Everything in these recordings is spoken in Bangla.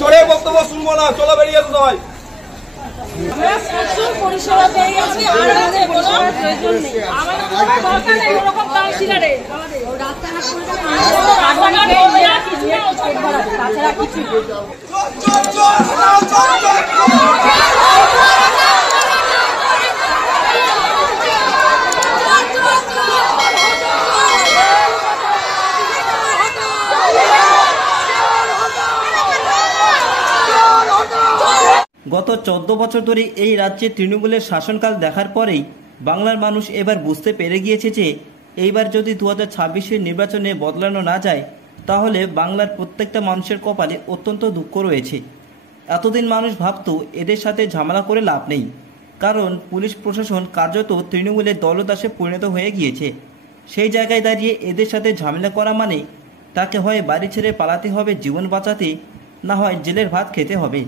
চড়ে বক্তব্য শুনবো না, চলো বেরিয়ে যেতে সবাই। আমরা প্রচুর পরিষেবা পেয়ে গেছি, আর আমাদের কোনো প্রয়োজন নেই। আমাদের কোনো দরকার নেই ওরকম কাউন্সিলরে। আমাদের রাস্তাঘাট করে তাছাড়া কিছু গত 14 বছর ধরে এই রাজ্যে তৃণমূলের শাসনকাল দেখার পরেই বাংলার মানুষ এবার বুঝতে পেরে গিয়েছে যে এইবার যদি 2026-এর নির্বাচনে বদলানো না যায় তাহলে বাংলার প্রত্যেকটা মানুষের কপালে অত্যন্ত দুঃখ রয়েছে। এতদিন মানুষ ভাবত এদের সাথে ঝামেলা করে লাভ নেই, কারণ পুলিশ প্রশাসন কার্যত তৃণমূলের দলদাসে পরিণত হয়ে গিয়েছে। সেই জায়গায় দাঁড়িয়ে এদের সাথে ঝামেলা করা মানে তাকে হয় বাড়ি ছেড়ে পালাতে হবে জীবন বাঁচাতে, না হয় জেলের ভাত খেতে হবে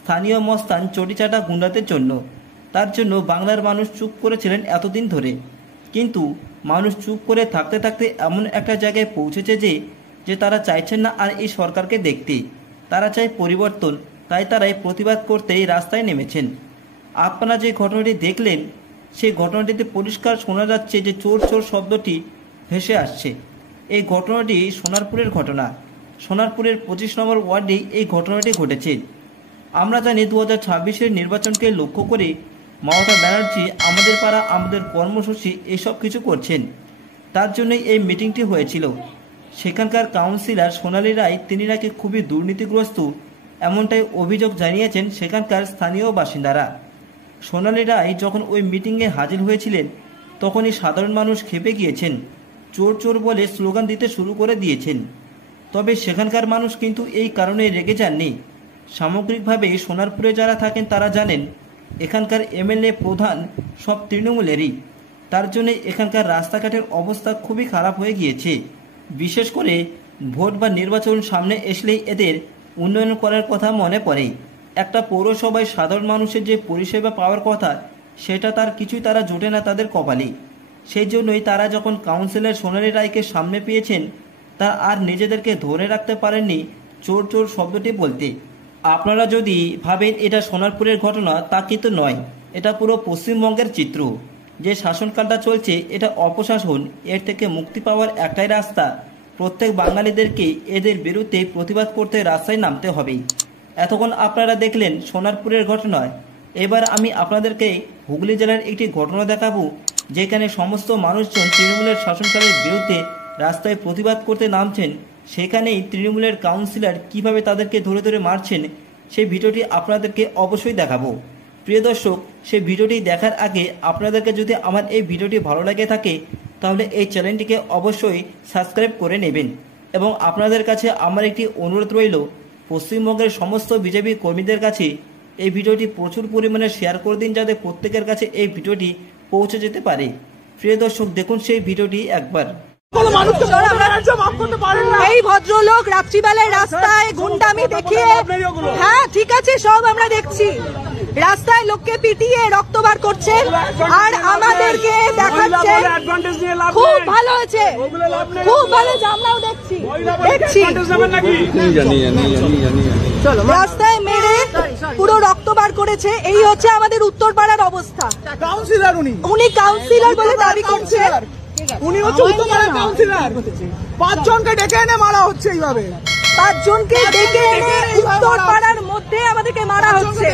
স্থানীয় মস্তান চটিচাটা গুন্ডাদের জন্য। তার জন্য বাংলার মানুষ চুপ করেছিলেন এতদিন ধরে, কিন্তু মানুষ চুপ করে থাকতে থাকতে এমন একটা জায়গায় পৌঁছেছে যে তারা চাইছেন না আর এই সরকারকে দেখতে, তারা চায় পরিবর্তন। তাই তারাই প্রতিবাদ করতেই রাস্তায় নেমেছেন। আপনারা যে ঘটনাটি দেখলেন সেই ঘটনাটিতে পরিষ্কার শোনা যাচ্ছে যে চোর চোর শব্দটি ভেসে আসছে। এই ঘটনাটি সোনারপুরের ঘটনা। সোনারপুরের 25 নম্বর ওয়ার্ডে এই ঘটনাটি ঘটেছে। আমরা জানি 2026-এর নির্বাচনকে লক্ষ্য করে মমতা ব্যানার্জি আমাদের পাড়া আমাদের কর্মসূচি এসব কিছু করছেন। তার জন্যই এই মিটিংটি হয়েছিল। সেখানকার কাউন্সিলর সোনালী রায় তিনি নাকি খুবই দুর্নীতিগ্রস্ত, এমনটাই অভিযোগ জানিয়েছেন সেখানকার স্থানীয় বাসিন্দারা। সোনালী রায় যখন ওই মিটিংয়ে হাজির হয়েছিলেন তখনই সাধারণ মানুষ ক্ষেপে গিয়েছেন, চোর চোর বলে স্লোগান দিতে শুরু করে দিয়েছেন। তবে সেখানকার মানুষ কিন্তু এই কারণে রেগে যাননি। সামগ্রিকভাবে সোনারপুরে যারা থাকেন তারা জানেন এখানকার এমএলএ প্রধান সব তৃণমূলেরই। তার জন্য এখানকার রাস্তাঘাটের অবস্থা খুবই খারাপ হয়ে গিয়েছে। বিশেষ করে ভোট বা নির্বাচন সামনে আসলেই এদের উন্নয়ন করার কথা মনে পড়ে। একটা পৌরসভায় সাধারণ মানুষের যে পরিষেবা পাওয়ার কথা সেটা তার কিছুই তারা জোটে না তাদের কপালে। সেই জন্যই তারা যখন কাউন্সিলর সোনালী রায়কে সামনে পেয়েছেন তারা আর নিজেদেরকে ধরে রাখতে পারেননি চোর চোর শব্দটি বলতে। আপনারা যদি ভাবেন এটা সোনারপুরের ঘটনা, তা কিন্তু নয়। এটা পুরো পশ্চিমবঙ্গের চিত্র। যে শাসনকালটা চলছে এটা অপশাসন। এর থেকে মুক্তি পাওয়ার একটাই রাস্তা, প্রত্যেক বাঙালিদেরকে এদের বিরুদ্ধে প্রতিবাদ করতে রাস্তায় নামতে হবে। এতক্ষণ আপনারা দেখলেন সোনারপুরের ঘটনায়। এবার আমি আপনাদেরকে হুগলি জেলার একটি ঘটনা দেখাবো যেখানে সমস্ত মানুষজন তৃণমূলের শাসনকালের বিরুদ্ধে রাস্তায় প্রতিবাদ করতে নামছেন। সেখানেই তৃণমূলের কাউন্সিলর কিভাবে তাদেরকে ধরে ধরে মারছেন সেই ভিডিওটি আপনাদেরকে অবশ্যই দেখাবো। প্রিয় দর্শক, সেই ভিডিওটি দেখার আগে আপনাদেরকে যদি আমার এই ভিডিওটি ভালো লাগে থাকে তাহলে এই চ্যানেলটিকে অবশ্যই সাবস্ক্রাইব করে নেবেন। এবং আপনাদের কাছে আমার একটি অনুরোধ রইল, পশ্চিমবঙ্গের সমস্ত বিজেপি কর্মীদের কাছে এই ভিডিওটি প্রচুর পরিমাণে শেয়ার করে দিন যাতে প্রত্যেকের কাছে এই ভিডিওটি পৌঁছে যেতে পারে। প্রিয় দর্শক, দেখুন সেই ভিডিওটি একবার। এই ভদ্রলোক রাত্রিবেলায় রাস্তায় গুন্ডামি দেখিয়ে, হ্যাঁ ঠিক আছে, সব আমরা দেখছি, রাস্তায় লোককে পিটিয়ে রক্ত বার করছেন আর আমাদেরকে দেখাচ্ছেন। খুব ভালো হয়েছে, খুব ভালো, আমরাও দেখছি রাস্তায় মেরে পুরো রক্ত বার করেছে। এই হচ্ছে আমাদের উত্তরপাড়ার অবস্থা। কাউন্সিলর উনি কাউন্সিলর বলে দাবি করছেন। উনি হচ্ছে উত্তরপাড়ার কাউন্সিলর। 5 জনকে ডেকে এনে মারা হচ্ছে এইভাবে। 5 জনকে ডেকে এনে উত্তরপাড়ার মধ্যে আমাদেরকে মারা হচ্ছে।